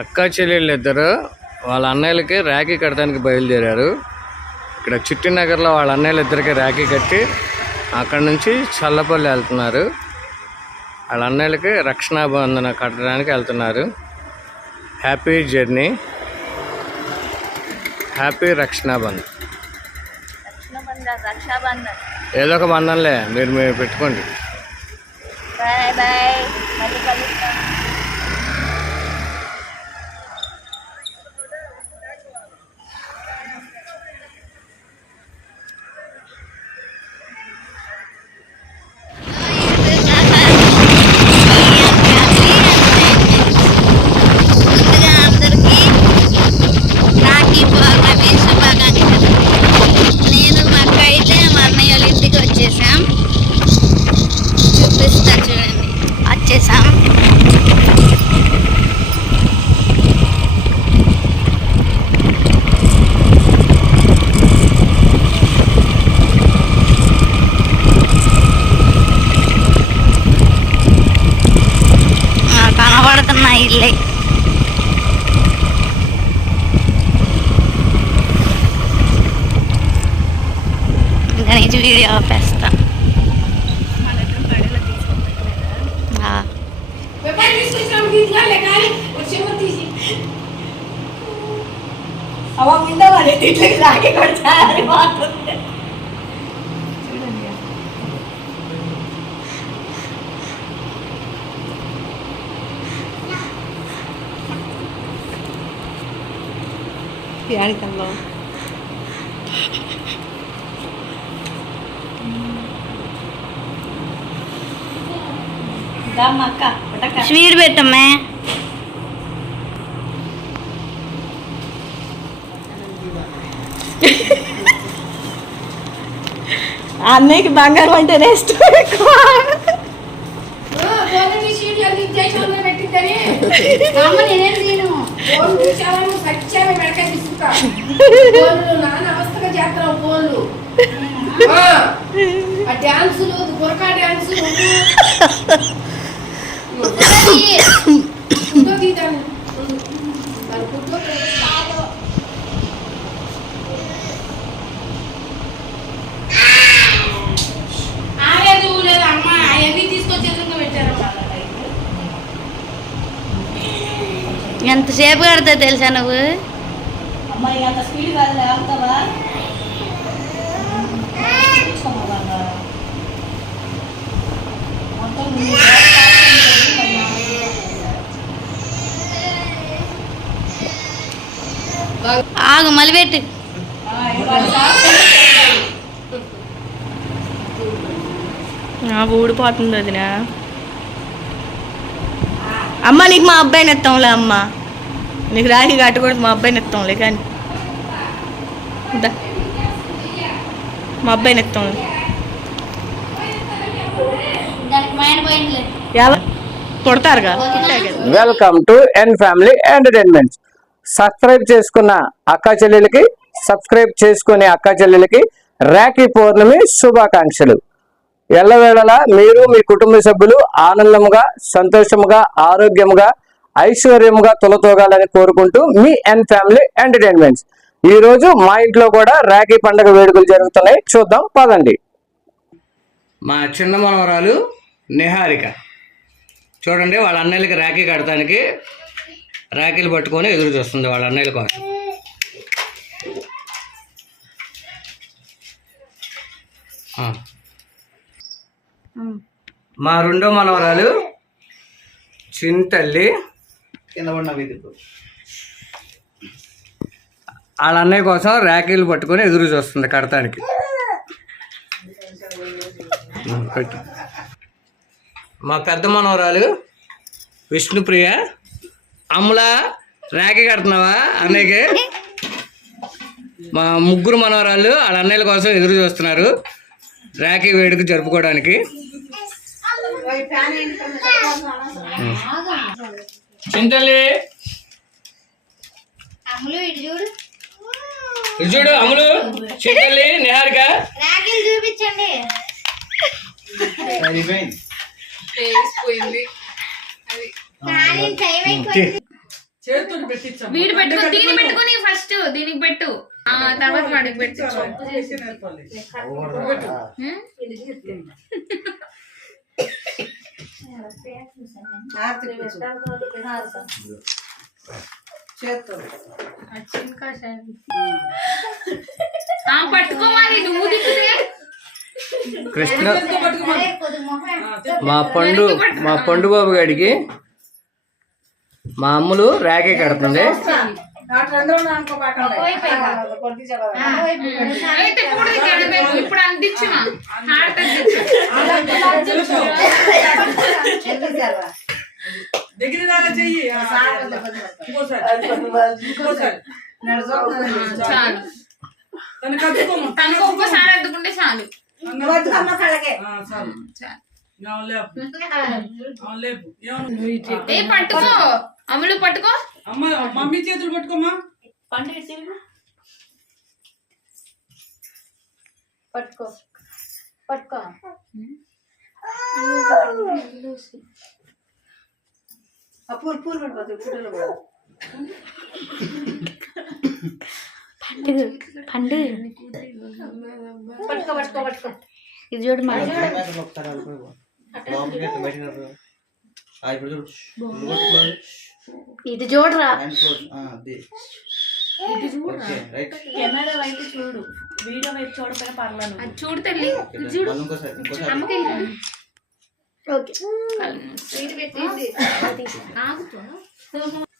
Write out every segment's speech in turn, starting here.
అక్క చెల్లెళ్ళు ఇద్దరు వాళ్ళ అన్నయ్యలకి రాఖీ కట్టడానికి బయలుదేరారు. ఇక్కడ చిట్టినగర్లో వాళ్ళ అన్నయ్యలు ఇద్దరికి రాఖీ కట్టి అక్కడ నుంచి చల్లపల్లి వెళ్తున్నారు. వాళ్ళ అన్నయ్యలకి రక్షణాబంధన కట్టడానికి వెళ్తున్నారు. Happy journey, happy Raksha Bandhan. ఏదో ఒక బంధంలే, మీరు పెట్టుకోండి. బాయ్ బాయ్, మళ్ళీ కలుస్తాం. ఇల్లే ఇంకా నుంచి వీడియో ఆపేస్తా. స్వీట్ పెట్టమ్మా. అన్నయ్యకి బంగారం అంటేనే ఇష్టం ఎక్కువ. ఎంతసేపు కడతా తెలుసా నువ్వు? ఆగు మళ్ళీ పెట్టు. ఊడిపోతుంది వదినా. అమ్మ నీకు మా అబ్బాయిని ఎత్తాంలే, అమ్మ నీకు రాఖీ కట్టకూడదు, మా అబ్బాయిని ఎత్తాంలే. కానీ మా అబ్బాయిని ఎత్తాంలే. కొడతారుగా. Welcome to N family entertainments. Subscribe చేసుకున్న అక్క చెల్లెలకి, సబ్స్క్రైబ్ చేసుకునే అక్క చెల్లెలకి రాఖీ పౌర్ణమి శుభాకాంక్షలు. ఎల్లవేళలా మీరు మీ కుటుంబ సభ్యులు ఆనందంగా, సంతోషంగా, ఆరోగ్యంగా, ఐశ్వర్యంగా తొలతోగాలని కోరుకుంటూ మీ ఎన్ ఫ్యామిలీ ఎంటర్టైన్మెంట్స్. ఈ రోజు మా ఇంట్లో కూడా రాఖీ పండుగ వేడుకలు జరుగుతున్నాయి, చూద్దాం పదండి. మా చిన్న మనవరాలు నిహారిక చూడండి, వాళ్ళ అన్నయ్యలకి రాఖీ కడటానికి రాఖీలు పట్టుకొని ఎదురు చూస్తుంది వాళ్ళ అన్నయ్యల కోసం. మా రెండో మనవరాలు చింతల్లి వాళ్ళ అన్నయ్య కోసం రాఖీలు పట్టుకొని ఎదురు చూస్తుంది కడతానికి. మా పెద్ద మనవరాలు విష్ణుప్రియ, అమ్ములా రాఖీ కడుతున్నావా అన్నయ్యకి? మా ముగ్గురు మనవరాళ్ళు వాళ్ళ అన్నయ్యల కోసం ఎదురు చూస్తున్నారు రాఖీ వేడుక జరుపుకోవడానికి. చింతల్లి ఇటు చూడు, అమ్ములు, చింతల్లి, నిహారిక చూపించండి. వీడు పెట్టుకో, దీన్ని పెట్టుకుని ఫస్ట్ దీనికి పెట్టు, తర్వాత వాడికి పెట్టు. పట్టుకోవాలి, నువ్వు తిప్పితే. కృష్ణ మా పండు బాబు గారికి మా అమ్ములు ర్యాకే కడుతుంది. అయితే కూడదు కడಬೇಕು, ఇప్పుడు అందించిన చాలు. తనకు ఒక్కసారి అద్దుకుంటే చాలు. ఏ పట్టుకో అమ్ములు, పట్టుకో. మమ్మీ చేతులు పట్టుకోమా. పట్టుకో పట్టుకో. పూలు పూలు పడిపోతాయి ఫోటోలో కూడా. పండు పట్టుకో పట్టుకో పట్టుకో. ఇది చూడు మా ఇది చూడరా. కెమెరా వైపు చూడు, వీడియో వైపు చూడకపోయినా పర్లేదు. అది చూడు తల్లి, ఇది చూడు. అమ్మకి ఓకే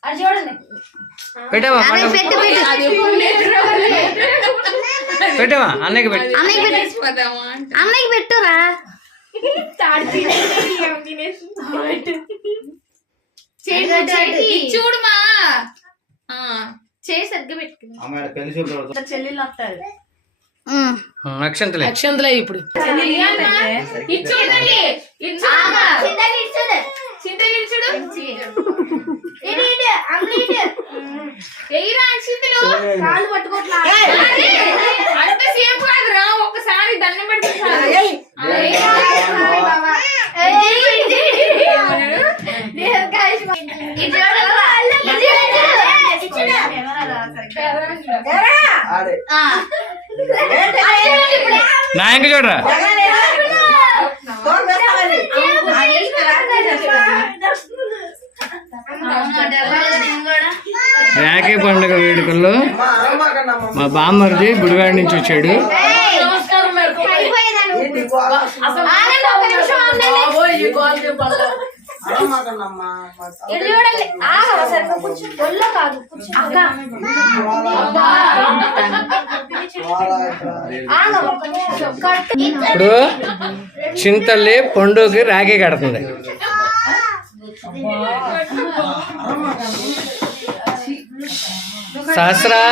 అది చూడండి. పెట్టావా పెట్టావా అన్నయ్యకి పెట్టు. అన్నయ్యకి పెట్టురా. చూడుమా, చేసి సరిగ్గా పెట్టుకున్నా. చెల్లెళ్ళు వస్తారు. అక్షంతలే అక్షంతలే ఇప్పుడు అంతసేపు కాదురా, ఒకసారి దండం పెట్టుకుంటా. నా ఇంక చూడరా. రాఖీ పండుగ వేడుకల్లో మా బామ్మర్ది గుడివాడ నుంచి వచ్చాడు. ఇప్పుడు చింతల్లి పండుగకి రాఖీ కడుతుంది. సహస్రా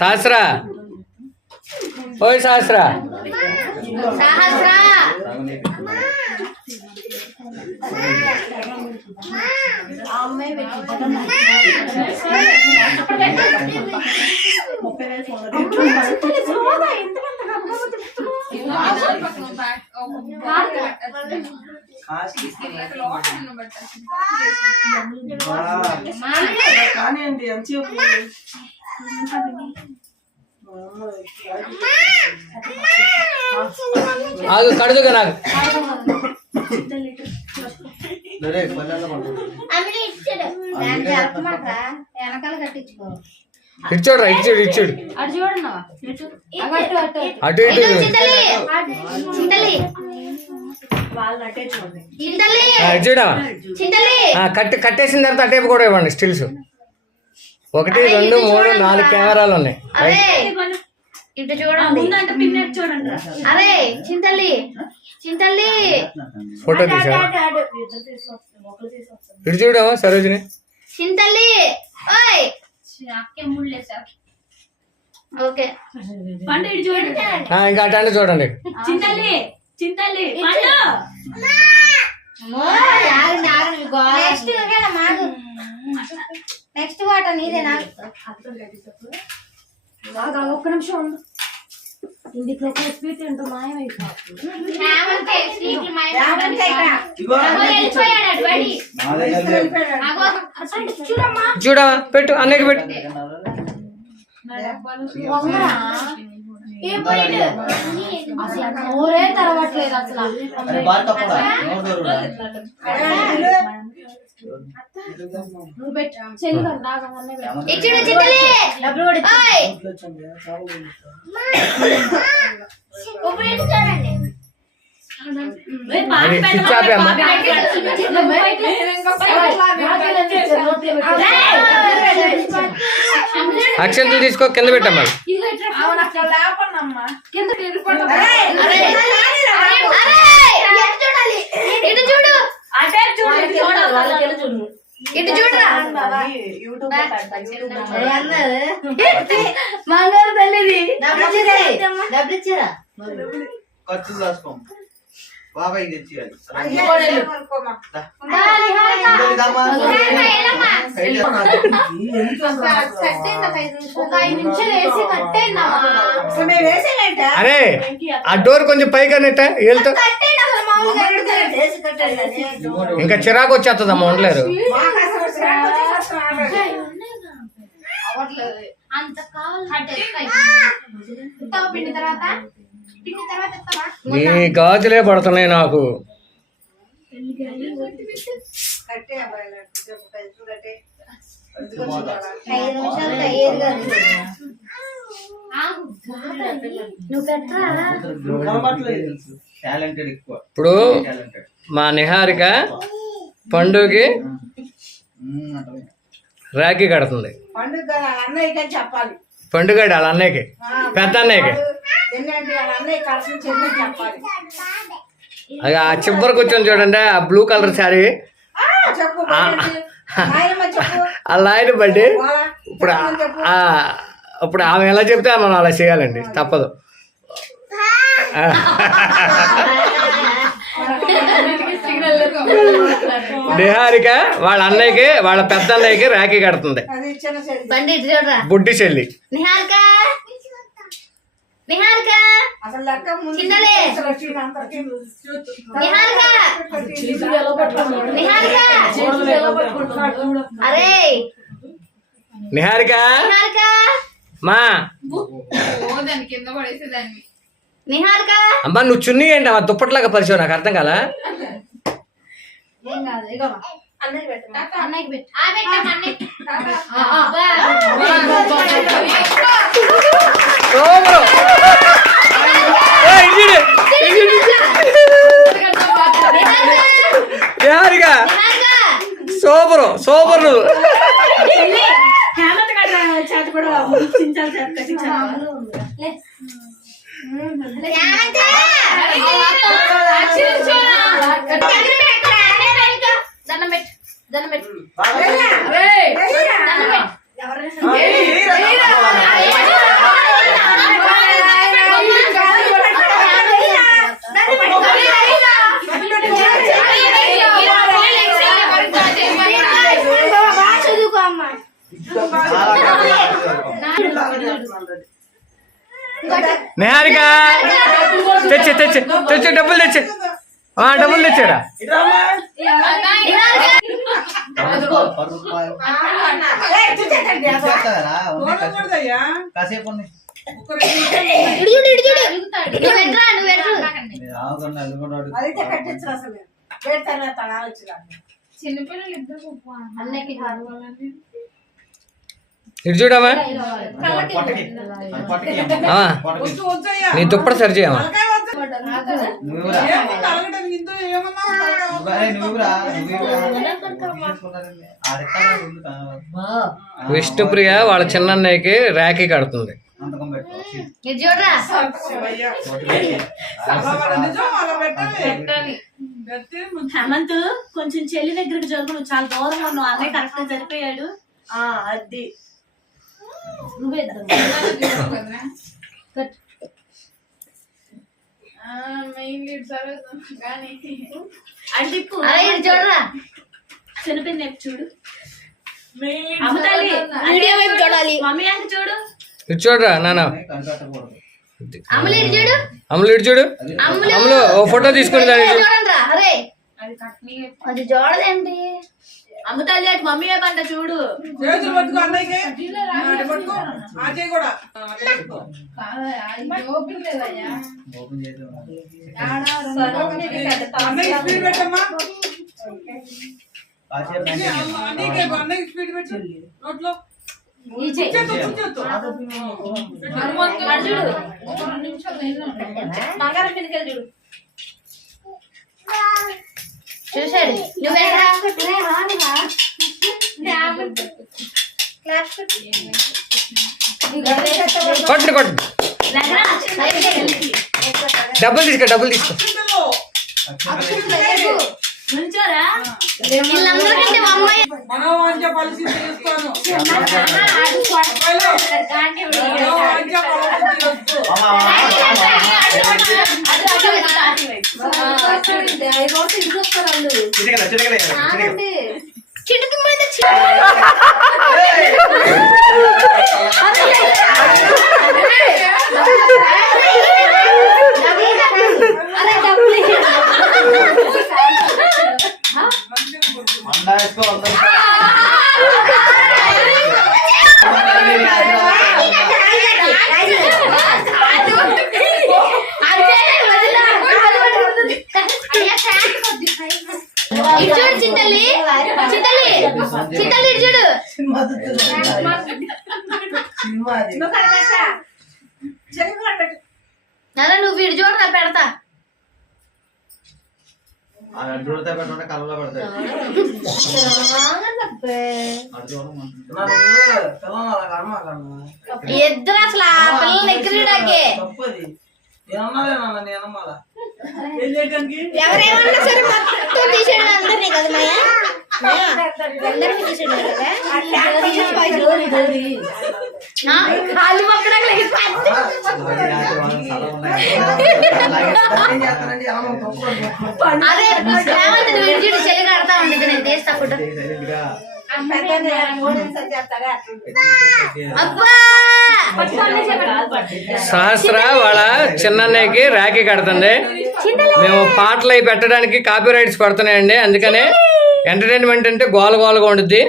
సహస్రా ఓయ్ సహస్రా ఆగు కడుదుగా నాకు ఇచ్చాడు ఇచ్చాడు ఇచ్చాడు అటు ఇటు కట్టేసిన తర్వాత అటేపు కూడా ఇవ్వండి. స్టిల్స్ 1 2 3 4 కెమెరాలు ఉన్నాయి. ఇటు చూడండి. అరే చింతల్లి చింతల్లి ఫోటో తీసా ఇటు చూడమా సరోజిని. చింతల్లి ఓయ్ ఓకే ఇంకా అటండి చూడండి. చింతల్లి చింతల్లి నెక్స్ట్ వాట నీదే నాకు ఒక్క నిమిషం హేమంతే, స్వీట్లు వెళ్ళిపోయాడు బడి. అగో, అసలు చూడమ్మా. చూడవా పెట్టు అన్నయ్యకి పెట్టు. ఏ పోయాడు? అసలు నోరే తెరవట్లేదు అసలు. నువ్వు పెట్టు చెల్లి ఇచ్చుడు చిట్టలి. ఓయ్ చూడండి. అక్షంతలు తీసుకో కింద పెట్టమ్మా. ఇటు చూడు, ఇటు చూడరా. మంగళ తల్లిది డబ్బులు ఇచ్చారా? ఖర్చు రాసుకో బాబాయ్ తెచ్చేయాలి. ఒక 5 నిమిషాలు వేసి కట్టేనా? అరే ఆ డోర్ కొంచెం పైగా నెట్ట వెళ్తా ఇంకా చిరాకు వచ్చేస్తుందమ్మా ఉండలేరు. అంత కావాలి పిండి తర్వాత నీ గాజులే పడుతున్నాయి నాకు. ఇప్పుడు మా నిహారిక పండుగకి రాఖీ కడుతుంది. పండుగ వాళ్ళ అన్నయ్యకి, పెద్ద అన్నయ్యకి. అది ఆ చివరి కూర్చొని చూడండి, ఆ బ్లూ కలర్ శారీ అలా ఆయన బట్టి ఇప్పుడు ఆమె ఎలా చెప్తే మనం అలా చేయాలండి, తప్పదు. నిహారిక వాళ్ళ అన్నయ్యకి, వాళ్ళ పెద్ద అన్నయ్యకి రాఖీ కడుతుంది. బుడ్డి చెల్లి నిహారిక, నిహారిక చిన్నలే, నిహారిక, నిహారిక, అరే నిహారిక నిహారిక, మా దాని కింద పడేసేదాన్ని. నిహారిక. అమ్మా నువ్వు చున్నీ ఏంటి అమ్మా దుప్పట్లాగా పరిచయం, నాకు అర్థం కాలా. ఏం కాదు, ఇగో అన్నయ్యకి పెట్టు. ఆ పెట్టమ్మా అన్నయ్యకి. Niharika super super. నిహారిక తెచ్చి తెచ్చి తెచ్చి డబ్బులు తెచ్చి, డబ్బులు తెచ్చారా? కాసేపు చిన్నపిల్లలు ఇద్దరు అన్నకి ఇటు చూడమ్మా, నీ దుప్పటి సరి చేయమ్మా. విష్ణుప్రియ వాళ్ళ చిన్నన్నయ్యకి రాఖీ కడుతుంది. హేమంత్ కొంచెం చెల్లి దగ్గరికి జరుగు, నువ్వు చాలా దూరంగా ఉన్నావు. అన్నయ్య కరెక్ట్ గా సరిపోయాడు. అది నువ్వే చూడరా, చిన్నపిల్ల చూడు, వీడియో వైపు చూడాలి. మమ్మీ అంక చూడు. ఇటు చూడరా నాన్న. అమ్ములు ఇటు చూడు. అమ్ములు ఇటు చూడు. అమ్ములు అమ్ములు ఓ ఫోటో తీసుకుని దాన్ని చూడు. చూడండి రా. అరే అది చూడదేంటి? అమ్ముతాలి అటు మమ్మీ పంట చూడు. చేతులు పట్టుకో అన్నయ్యకి. అటు పట్టుకో. ఆ చేయి కూడా. అటు పట్టుకో. ఓపెన్ చేద్దాం. అన్నయ్యకి స్పీడ్ పెట్టమ్మా. ఆ చేయి పైన పెట్టు. అన్నయ్యకి స్పీడ్ పెట్టు. నోట్లో. ఈ చెయ్యి. కూర్చోద్దు. అటు చూడు. బంగారం పిన్నికెళ్ళి చూడు. చూసాడు నువ్వేరా? కొట్టు కొట్టు. డబ్బులు తీసుకో, డబ్బులు తీసుకో. నుంచోరా. వీళ్ళందరికంటే మా అమ్మాయి మనోవాంఛ ఫలిసి తెలుస్తాను. మనోవాంఛ ఫలిసి తెలుస్తూ. చిటుకు మీద మందా వేసుకో అందరూ. చింతల్లి చింతల్లి చింతల్లి ఇటు చూడు. నాన్న నువ్వు ఇటు చూడరా పెడతా. అటు చూడతా పెట్టకుండా కళ్ళలో పెడతాడు. అటు చూడమంటున్నాడు. ఇద్దరు అసలు ఆ పిల్లల్ని ఎక్కడాకే ఏం చేయడానికి? ఎవరేమన్నా సరే మొత్తం తీసేయడం అందరినీ కదా మాయా అందరినీ తీసేయడం కదా. కాళ్ళు పక్కడానికి అదే హేమంత్ నువ్వు ఇటు చెల్లి కడతా ఉండేది నేను తీస్తా ఫోటో. అబ్బా సహస్ర వాళ్ళ చిన్నన్నయ్యకి రాఖీ కడుతుంది. మేము పాటలు అవి పెట్టడానికి కాపీ రైట్స్ పడుతున్నాయండి, అందుకనే ఎంటర్టైన్మెంట్ అంటే గోల గోలగా ఉంటుంది.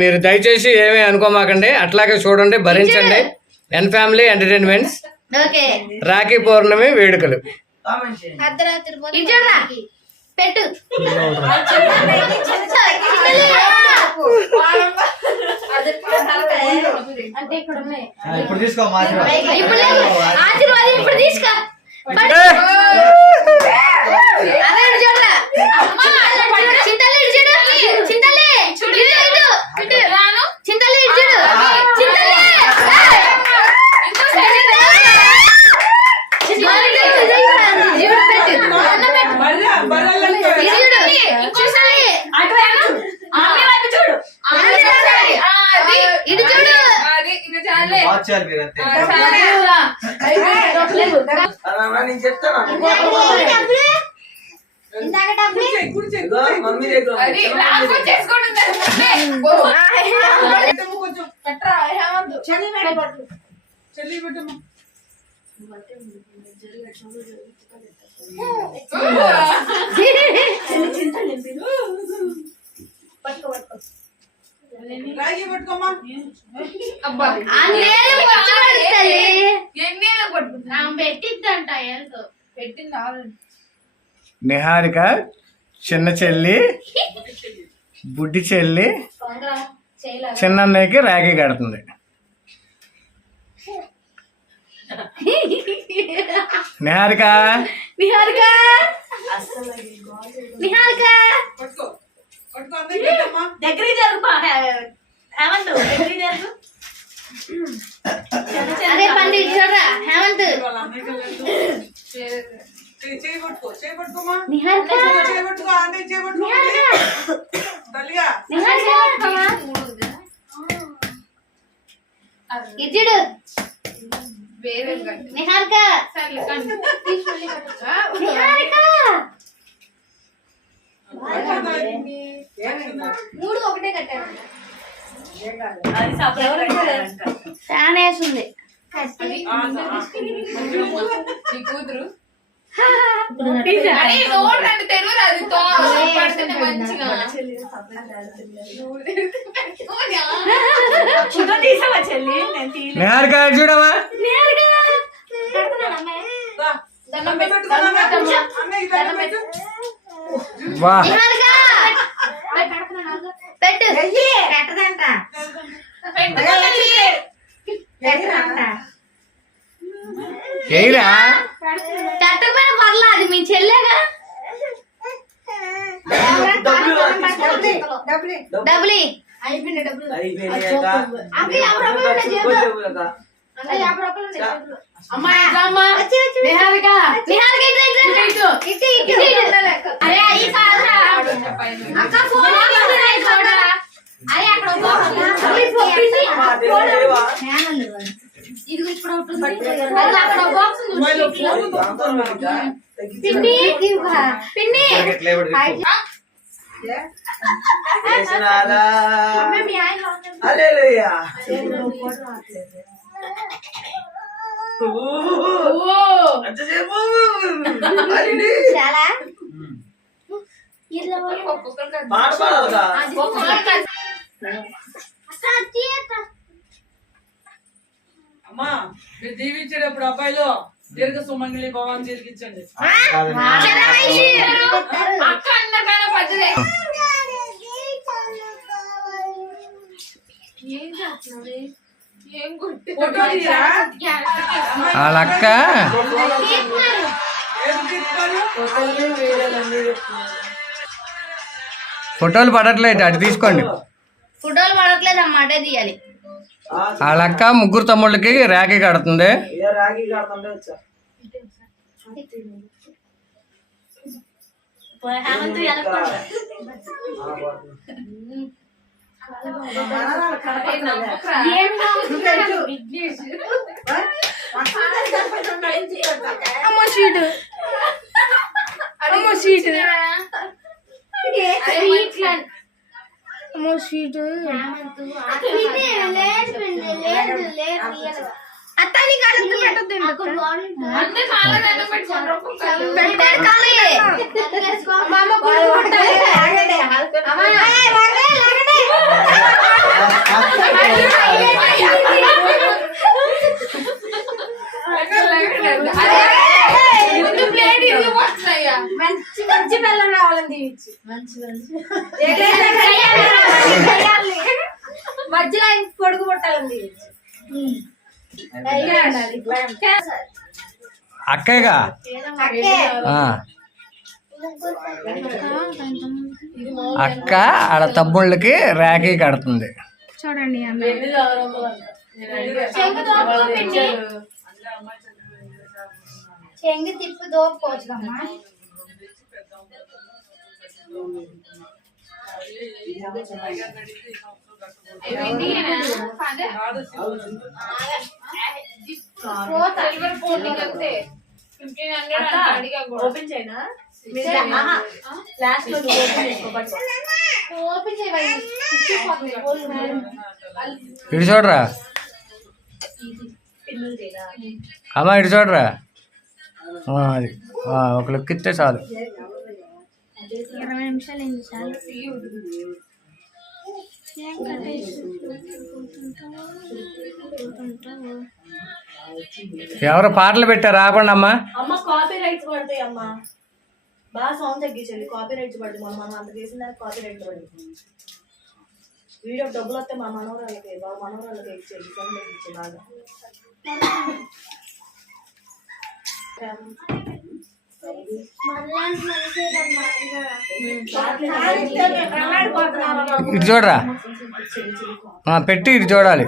మీరు దయచేసి ఏమీ అనుకోమాకండి, అట్లాగే చూడండి, భరించండి. ఎన్ family entertainments okay Rakhi Pournami వేడుకలు. అర్ధరాత్రి ఇటు చూడరా పెట్టు. అంటే ఇక్కడ ఉన్నాయి ఇప్పుడు తీసుకో మా ఇప్పుడు ఆశీర్వాదం ఇప్పుడు తీసుకో. అదే ఇటు చూడరా చింతల్లి ఇటు చూడు. చింతల్లి ఇటు ఇటు రాను. చింతల్లి ఇటు చూడు. చింతల్లి మార్చాలి మీరు అంతే. నేను చెప్తాను కుడి చేయి. మమ్మీ దగ్గర పెట్టమ్మా కొంచెం. చెల్లి పెట్టమ్మా. రాగి పట్టుకోమ్మా. పెట్టిద్దంట పెట్టింది నిహారిక చిన్న చెల్లి, బుడ్డి చెల్లి చిన్నన్నయ్యకి రాఖీ కడుతుంది. నిహారిక నిహారిక నిహారిక పట్టుకో పట్టుకో అన్నయ్య పెట్టమ్మా. దగ్గరికి జరుగు హేమంత్, దగ్గరికి జరుగు. అదే పండి చూడరా హేమంత్. వాళ్ళ అన్నయ్యకి వెళ్ళొద్దు. చేయి పట్టుకో. చేయి పట్టుకోమ్మా. నిహారిక చేయి పట్టుకో. అన్నయ్య చేయి పట్టుకో. తల్లిగా నిహారిక ఇచ్చుడు. నిహారిక నిహారిక మూడు ఒకటే కట్టారు. అది సపరేట్ ఫ్యాన్ వేసింది. నీ కూతురు అరే నోట్ అంటే తెలియదు అది పడితేనే మంచిగా ఫోటో తీసావా చెల్లి? నేను తీయలేదు. నిహారిక ఇటు చూడమ్మా. దండం పెట్టు, దండం పెట్టు. అన్నయ్య దండం పెట్టు. వా పెట్టు ఏయిరా పెట్టకపోయినా పర్లా, అది మీ చెల్లేగా. డబ్బులు అయిపోయింది. డబ్బులు అరే అయ్యి కాదురా అక్క ఫోన్ అరే అక్కడ ఇది ఇప్పుడు ఉంటుంది అక్కడ బాక్స్ పిన్ని పిన్ని చాలా అమ్మా మీరు దీవించేటప్పుడు అబ్బాయిలో దీర్ఘ సుమంగళి భవాన్ దీర్ఘించండి. అక్క అందరికైనా పచ్చదే ఏం చేస్తున్నది ఏం గుర్తు ఫోటో తీయరా? వాళ్ళ అక్క ఏం తీస్తారు? ఫోటోలు పడట్లేదు, అటు తీసుకోండి. ఫోటోలు పడట్లేదు అన్నమాట, తీయాలి. వాళ్ళ అక్క ముగ్గురు తమ్ముళ్ళకి ర్యాకీ కడుతుంది. హేమంత్ వెనక్కుండా. అమ్మ స్వీట్ అమ్మ స్వీట్ అమ్మ స్వీట్ అత్తాని కడుపు పెట్టద్దు అంతే చాలా దండం పెట్టుకోండి ఒక్కొక్కరు. ముందు ప్లేట్ ఇది వస్తున్నాయా మంచి మంచి బెల్లం రావాలని దీవించి మధ్యలో ఆయన పొడుగు పుట్టాలని దీవించి అక్కయ్యగా అక్క ఆడ తమ్ముళ్ళకి ర్యాకీ కడుతుంది. చూడండి చెంగి తిప్పి దోపుకోవచ్చుదమ్మా. సిల్వర్ పోర్టింగ్ అంతే 1500 అడిగా కూడా ఓపెన్ చేయనా? లాస్ట్ లో ఓపెన్ చేసుకో. ఓపెన్ చేయవయ్యి. ఇటు చూడరా పిల్లలు చేయనా? అమ్మా, ఇటు చూడరా. అది ఒక లుక్ ఇస్తే చాలు. 20 నిమిషాలు అయింది చాలు. ఎవరో పాటలు పెట్టారు, ఆపండి అమ్మా. అమ్మ కాపీ రైట్స్ పడతాయి అమ్మ. బాగా సౌండ్ తగ్గించండి. కాపీ రైట్స్ పడుతుంది. మనం అంత చేసిన దానికి కాపీ రైట్ పడుతుంది. వీడియో డబ్బులు వస్తే మా మనవరాళ్ళకి బాగా మనవరాళ్ళకి ఇచ్చేది సౌండ్ తగ్గించే బాగా. ఇటు చూడరా. పెట్టి ఇటు చూడాలి.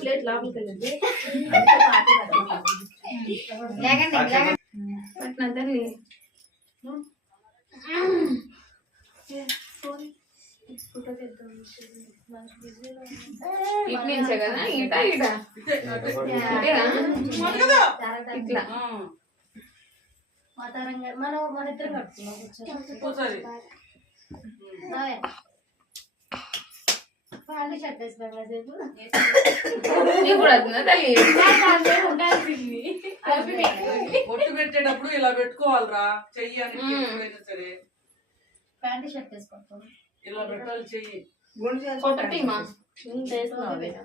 ప్లేట్ లోపలికి వెళ్ళింది. ఇటు నుంచే కదా ఇట ఇట ఇటేనా? ఇట్లా మన ఇద్దరం కట్టుకున్నాం. కూర్చోండి. నీకు కూడా వస్తుందా తల్లి? బొట్టు పెట్టేటప్పుడు ఇలా పెట్టుకోవాలిరా, చెయ్యి అని ఎప్పుడైనా సరే ఇలా పెట్టాలి చెయ్యి. ఒకటిమా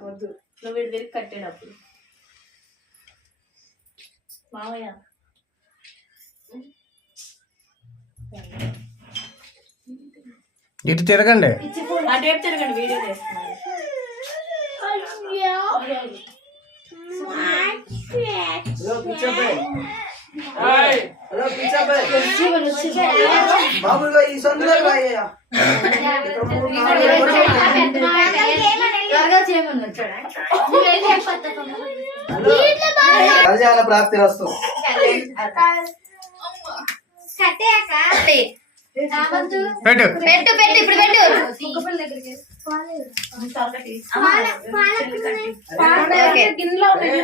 వద్దు నువ్వు వీడి దగ్గర కట్టేటప్పుడు మామయ్య ఇటు తిరగండి. ఆ టేప్ తిరగండి, వీడియో చేస్తున్నారు. ఏయ్, హలో పిచ్చాబాయ్ మామూలుగా ఈ సందులో రాయ్యా కళ్యాణ ప్రాప్తి రస్తు. పెట్టు. పెట్టు పెట్టు ఇప్పుడు పెట్టు. గిన్నెలో ఉన్నాయి.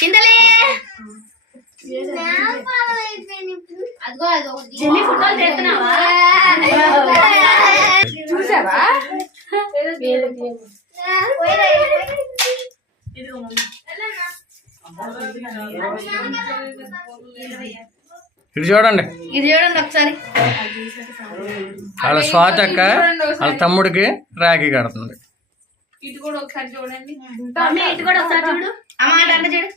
చింతలే చెల్లి ఫోటోలు తెస్తున్నావా? చూసావా? ఇదిగో ఇటు చూడండి. ఇది చూడండి ఒకసారి. వాళ్ళ స్వాతి అక్క వాళ్ళ తమ్ముడికి రాఖీ కడుతుంది. ఇటు కూడా ఒకసారి చూడండి. ఇటు కూడా ఒకసారి చూడు. అమ్మ అంటే చూడు.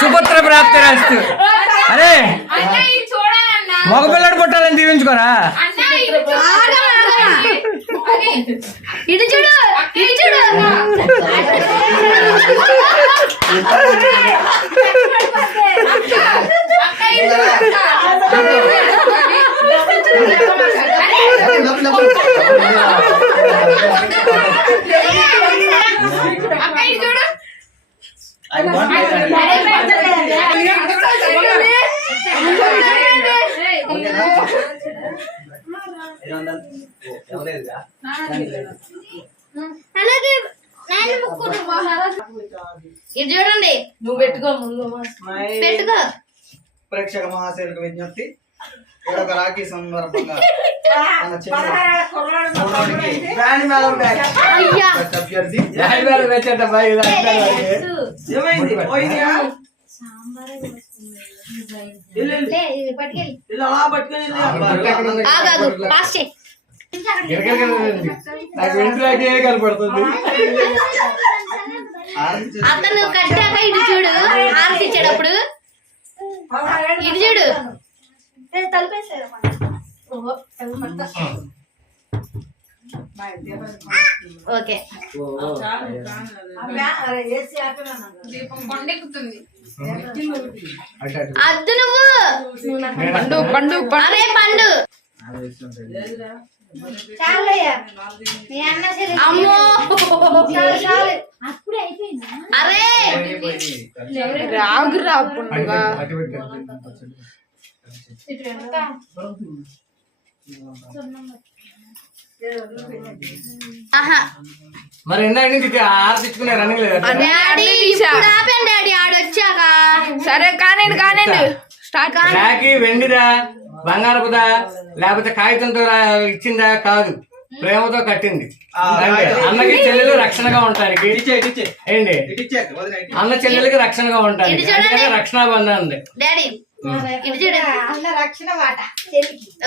సుపుత్ర ప్రాప్తి రాస్తూ. అరే అన్న ఇది చూడాలన్నా. మగపిల్లడు పుట్టాలని దీవించుకోరా. అన్న ఇది చూడు. ఇటు చూడు. ఇటు చూడు. అక్క ఇది చూడు అక్క. అక్క ఇది చూడు. I want it. ఎవలేదుగా? ఇది చూడండి. నువ్వు పెట్టుకో ముందు పెట్టుకో. ప్రేక్షక మహాశయులకు విజ్ఞప్తి, ఒక రాఖీ సందర్భంగా మన చిన్న బ్రాండ్ మేళం బ్యాగ్ అయ్యా అభ్యర్థి ఏమైంది పోయిందిగా పట్టుకెళ్ళి ఇలా అలా పట్టుకొని వెళ్ళి ఆగాదు. పాస్ చేయి. నాకు వెంట రాఖీ కనపడుతుంది. అతను కట్టాక ఇటు చూడు. ఆర్సి ఇచ్చేటప్పుడు ఇటు చూడు. ఓకే దీపం కొండెక్కుతుంది. అద్దు నువ్వు. పండు అరే పండు. అమ్మో అరే రాగురా పండుగ. ఆహా మరి ఇందాక నుంచి ఆర్పించుకునే రన్నింగ్ లేదు. డాడీ ఇప్పుడు ఆపాను డాడీ ఆడొచ్చాక. సరే కానండి కానండి స్టార్ట్. రాఖీ వెండిదా బంగారపుదా లేకపోతే కాగితంతో ఇచ్చిందా? కాదు, ప్రేమతో కట్టింది. అంటే అన్నకి చెల్లెలు రక్షణగా ఉండటానికి. ఏంటి అన్న చెల్లెలకి రక్షణగా ఉండటానికి. అందుకనే రక్షణాబంధం ఉంది. డాడీ ఇటు చూడు.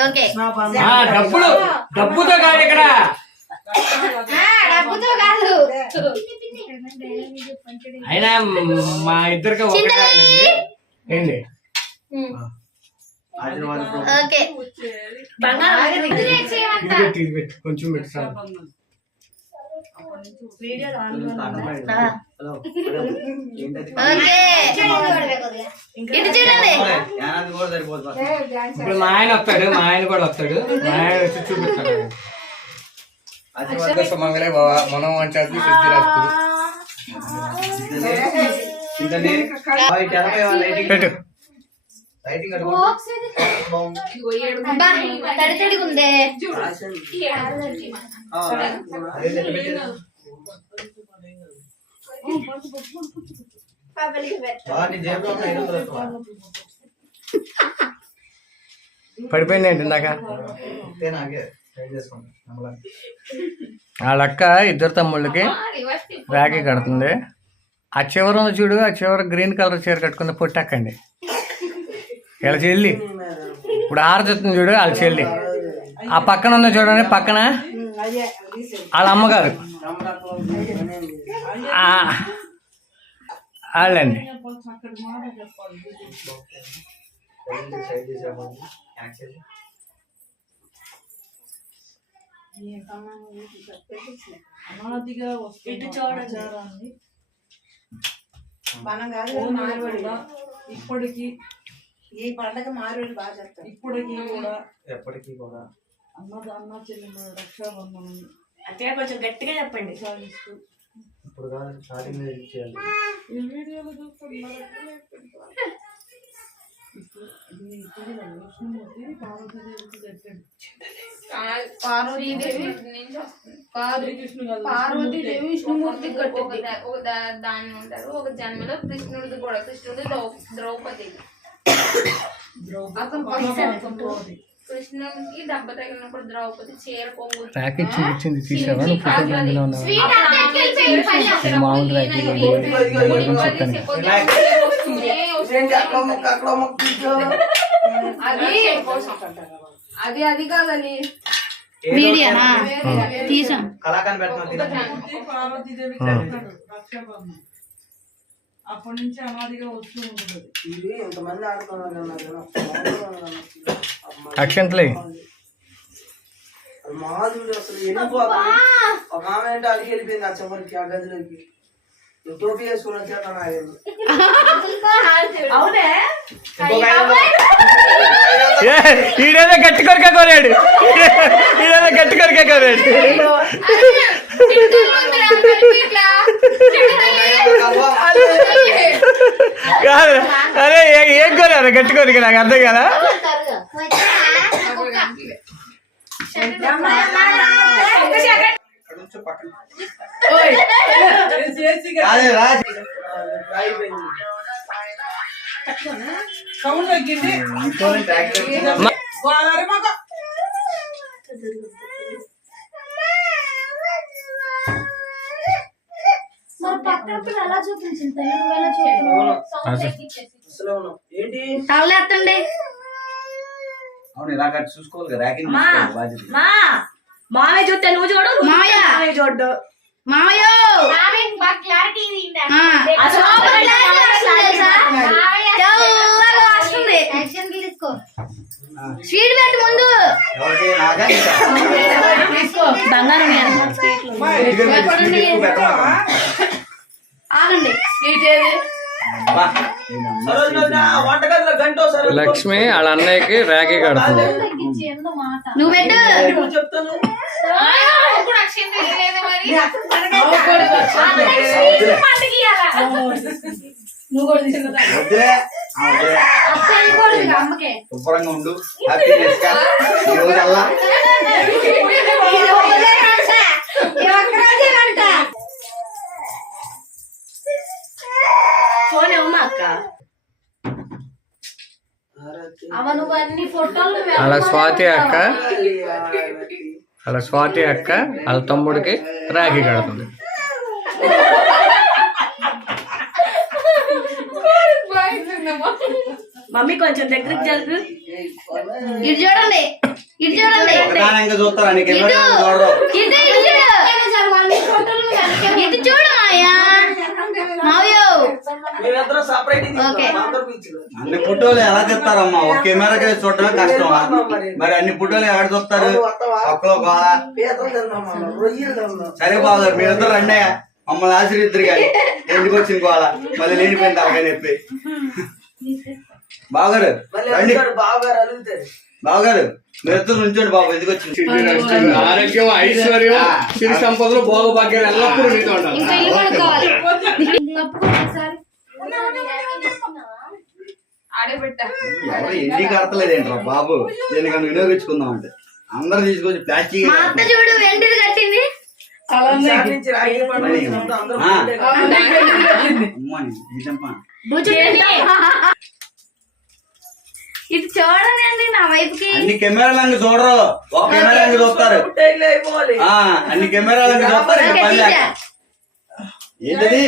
ఓకే డబ్బులు డబ్బుతో కాదు ఇక్కడ. డబ్బుతో కాదు. అయినా మా ఇద్దరికి ఒకటే ఆయనండి. ఏంటి ఓకే ఇది పెట్టు కొంచెం పెట్టు సార్. వీడియో ఓకే ఇటు చూడండి. ఇప్పుడు మా ఆయన వస్తాడు, మా ఆయన కూడా వస్తాడు. మా ఆయన వచ్చి చూపిస్తాడు. సుమంగళే బాబా మనం వంచాలి సిద్ధిరాస్తు. పెట్టు. అబ్బా తడి తడిగా ఉందే. పడిపోయింది ఏంటి ఇందాక అంతే నాకే ట్రై చేసుకుంటా నమ్మలాంటి. వాళ్ళక్క ఇద్దరు తమ్ముళ్ళకి రాఖీ కడుతుంది. ఆ చివర ఉంది చూడు, ఆ చివర గ్రీన్ కలర్ చీర కట్టుకుంది పొట్టక్కండి. వీళ్ళ చెల్లి ఇప్పుడు ఆరతిస్తుంది చూడు, వాళ్ళ చెల్లి. ఆ పక్కన ఉంది చూడండి, పక్కన వాళ్ళ అమ్మగారు వాళ్ళండి. ట్రై చేసాము యాక్చువల్లీ. అనాదిగా ఇటు చూడండి. ఆచారాన్ని మనం కాదు కదా మార్వాడి. ఇప్పటికీ ఈ పండగ మార్వాడి బాగా చేస్తారు. ఇప్పటికీ కూడా ఎప్పటికీ కూడా అన్న చెల్లెల రక్షాబంధనం అంటే కొంచెం గట్టిగా చెప్పండి. సాగిస్తూ ఇప్పుడు కాదు స్టార్టింగ్ చేయాలి. ఈ వీడియోలో చూస్తున్నారు. విష్ణుమూర్తి పార్వతీదేవికి చెప్పాడు. పార్వతీదేవి విష్ణుమూర్తి కట్టింది. ఒక దాన్ని ఉంటారు. ఒక జన్మలో కృష్ణుడిది కూడా, కృష్ణుడు ద్రౌపది. ద్రౌపది కృష్ణుడికి దెబ్బ తగిలినప్పుడు ద్రౌపది చీర కొంగు రాఖీ చూపించింది తీసావా నువ్వు? ఫోటో అందులో ఉన్నావా? మామూలు రాఖీ అక్కడ మొక్క అది కాదని వీడియోనా తీసాం. కళాకాన్ని పెట్టిన పార్వతీదేవికి చెప్తాడు రక్షాబంధనం. అప్పటి నుంచి అనాదిగా వస్తూ ఉంటుంది. ఇది ఎంతమంది ఆడుతున్నారు. అక్షంతలే మాధుడు అసలు వెళ్ళిపోతుంది. ఒక ఆమె అంటే అడిగి వెళ్ళిపోయింది ఆ చివరికి, ఆ గదిలోకి. టోపీ వేసుకుని వచ్చాక నాగేంద్ర అవునే ఈడేదో గట్టి కొరికే కోరాడు, ఈడేదో గట్టి కొరికే కోరాడు. కాదు అరే ఏం కోరారు గట్టి కొరికి? నాకు అర్థం కదా. సౌండ్ తగ్గింది. గోదావరి మొక్క అసలు ఉన్నాం. ఏంటి తలెత్తండి. అవును ఇలా కట్టి చూసుకోవాలి కదా, ర్యాకింగ్ మా చూసుకోవాలి బాధ్యత. మా మామయ్య చూస్తే నువ్వు చూడు, మామయ్య. మామయ్య చూడ్డు. మామయ్యో వస్తుంది. స్వీట్ పెట్టి ముందు ఎవరికి నాకా ఇంకా? బంగారం ఇదిగో మీరు స్వీట్ ఎక్కువ పెట్టమాక. ఆగండి. బా, సరోజ్ వంటగదిలో గంట సరోజ్ లక్ష్మి వాళ్ళ అన్నయ్యకి రాఖీ కడుతుంది. నువ్వు పెట్టు. ఇప్పుడు చెప్తాను. వద్దులే. ఆ, వద్దులే. అమ్మకే శుభ్రంగా ఉండు, హ్యాపీనెస్ గా ఈ రోజు అల్లా. ఫోన్ ఇవ్వమా అక్క. నువ్వు అన్ని ఫోటోలు వాళ్ళ స్వాతి అక్క, వాళ్ళ స్వాతి అక్క వాళ్ళ తమ్ముడికి రాఖీ కడుతుంది. మమ్మీ కొంచెం దగ్గరికి జరుగు. ఇటు చూడండి, ఇటు చూడండి, ఒకదాని ఇంకా చూస్తారా? నీకు ఎవరు చూడరు. ఇటు చూడు, ఇటు చూడు మాయా. మావయ్యో మేమిద్దరం సపరేట్ ఓకే. అన్ని ఫోటోలు ఎలా తెస్తారమ్మా? ఒక కెమెరాకి చూడటమే కష్టం. మరి అన్ని ఫోటోలు ఎవరు చూస్తారు? ఒక్కలో గోళ. పీతలు తిందాం మనం, రొయ్యలు తిందాం. సరే బాబు మీరిద్దరు రండి, మమ్మల్ని ఆశీర్వదిద్దరు. కానీ ఎందుకు వచ్చింది గోళ? మళ్ళీ లేనిపోయింది అలాగే చెప్పి. బావగారు మళ్ళీ రండి. అడుగుతాడు, బావగారు అడుగుతారు. బావగారు మీరిద్దరు నుంచోండి బాబు, ఎందుకు వచ్చింది? ఆరోగ్యం, ఐశ్వర్యం, సిరి సంపదలు, భోగభాగ్యాలు ఎల్లప్పుడూ నీతో ఉండాలి. ఇంకా ఇల్లు కొనుక్కోవాలి. తప్పుకోండి ఒకసారి. ఆడబెట్ట ఎవరు ఎన్ని కడతలేదేంట్రా బాబు? దీనికి వినియోగించుకుందాం అంటే అందరు తీసుకొచ్చి ప్లాస్టిక్. మా అత్త చూడు వెంటిది కట్టింది. ఈసారి నుంచి రాఖీ పండుగ వచ్చినప్పుడు అందరూ ఫోటో అమ్మని నిజంపా. ఇటు చూడండి నా వైపుకి. అన్ని కెమెరాలంగా చూడరు, ఒక కెమెరాలంగా చూస్తారు. అయిపోవాలి. అన్ని కెమెరాలంగా చూస్తారు. ఇంకా పని లేక. ఏంటది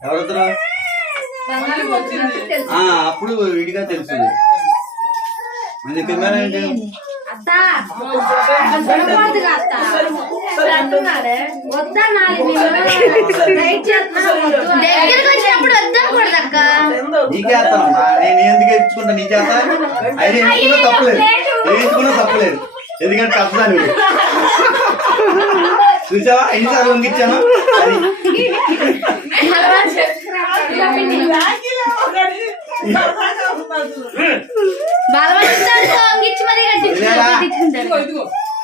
ఎవరు అప్పుడు విడిగా తెలుస్తుంది. అది కెమెరా ఏంటి? దగ్గరకు వచ్చినప్పుడు వద్దకూడదు అక్క. నీకేస్తానమ్మా, నేను ఎందుకు ఎత్తుకుంటా నీ చేత? అయితే ఎంచుకున్నా తప్పలేదు, ఎంచుకున్నా తప్పలేదు. ఎందుకంటే తప్పదాన్ని చూసావా ఎన్నిసార్లు వంగిచ్చాను.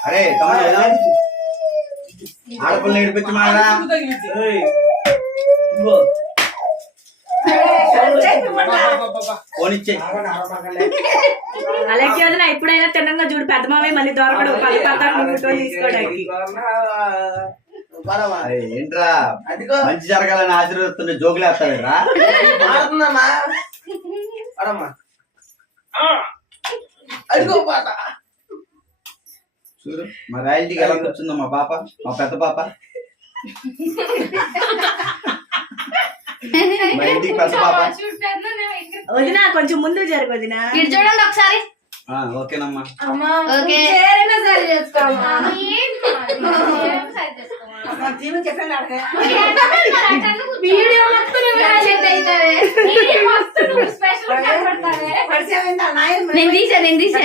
అరే తమ్ముడు ఆడపిల్ల నేర్పించి మాడా పోనిచ్చే. అలాగే వదిన ఎప్పుడైనా తినంగా చూడు పెద్ద మామయ్య మళ్ళీ దొరకడు పది పత్తాలు తీసుకోవడానికి. ఏంట్రా మంచి జరగాలని ఆశీర్వదిస్తుంటే జోకులు వేస్తావేరా? చూడు మా రాయల్టీకి ఎలా కూర్చుందో మా పాప, మా పెద్ద పాప. మా ఇంటికి పెద్ద పాప. వదిన కొంచెం ముందు జరుగు వదిన. ఇటు చూడండి ఒకసారి. ఓకేనమ్మా. ఓకే నేను తీసా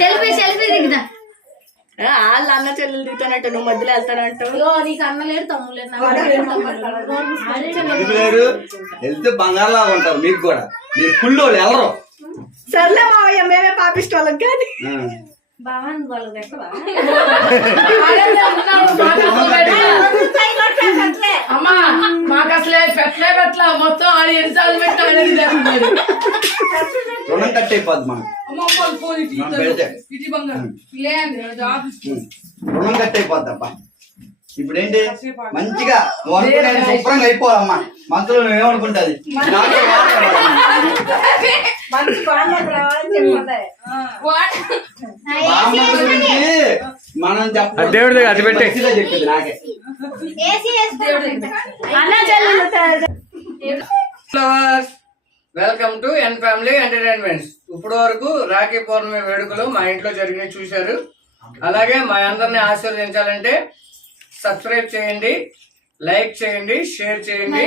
సెల్ఫీ దిగుదా. వాళ్ళ అన్న చెల్లెలు దిగుతానంట, నువ్వు మధ్యలో వెళ్తానంట. నీకు అన్న లేడు తమ్ముడు ఎందుకు లేరు? వెళ్తే బంగారులాగా ఉంటారు. మీకు కూడా మీరు కుళ్ళోళ్ళు వెళ్ళరు. సర్లే మావయ్య మేమే పాపిస్తాం కానీ బావన్ వాళ్ళు పెట్టవా? అమ్మా మాకు అసలే పెట్టలే మొత్తం ఆడి ఎన్నిసార్లు పెట్టాడు. రుణం కట్టయిపోద్ది మనం. రుణం కట్టయిపోద్ది అబ్బా. ఇప్పుడు ఏంటి మంచిగా శుభ్రంగా అయిపోవాలమ్మా. మనసులో నువ్వేమనుకుంటుంది మనం దేవుడి దగ్గర అది పెట్టే చెప్పింది నాకే. Welcome to N family entertainments. ఇప్పుడు వరకు రాఖీ పౌర్ణమి వేడుకలు మా ఇంట్లో జరిగినవి చూశారు. అలాగే మా అందరిని ఆశీర్వదించాలంటే సబ్స్క్రైబ్ చేయండి, లైక్ చేయండి, షేర్ చేయండి,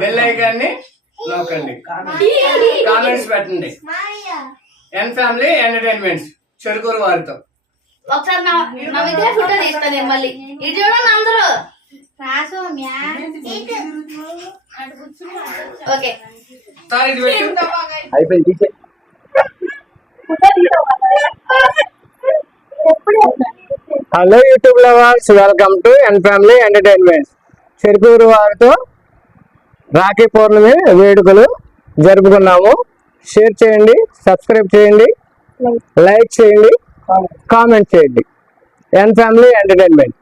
బెల్ ఐకాన్ని నొక్కండి, కామెంట్స్ పెట్టండి. ఎన్ ఫ్యామిలీ ఎంటర్టైన్మెంట్స్ చెరుకూరు వారితో. ఒకసారి నా విగ్రహ ఫోటో తీస్తాను నేను మళ్ళీ. ఇటు చూడండి అందరూ. ఓకే సార్ ఇది పెట్టు. అయిపోయింది. Hello YouTube lovers, welcome to N family entertainments. Cherukuru వారితో రాఖీ పౌర్ణమి వేడుకలు జరుపుకున్నాము. షేర్ చేయండి, సబ్స్క్రైబ్ చేయండి, లైక్ చేయండి, కామెంట్ చేయండి. N family entertainment.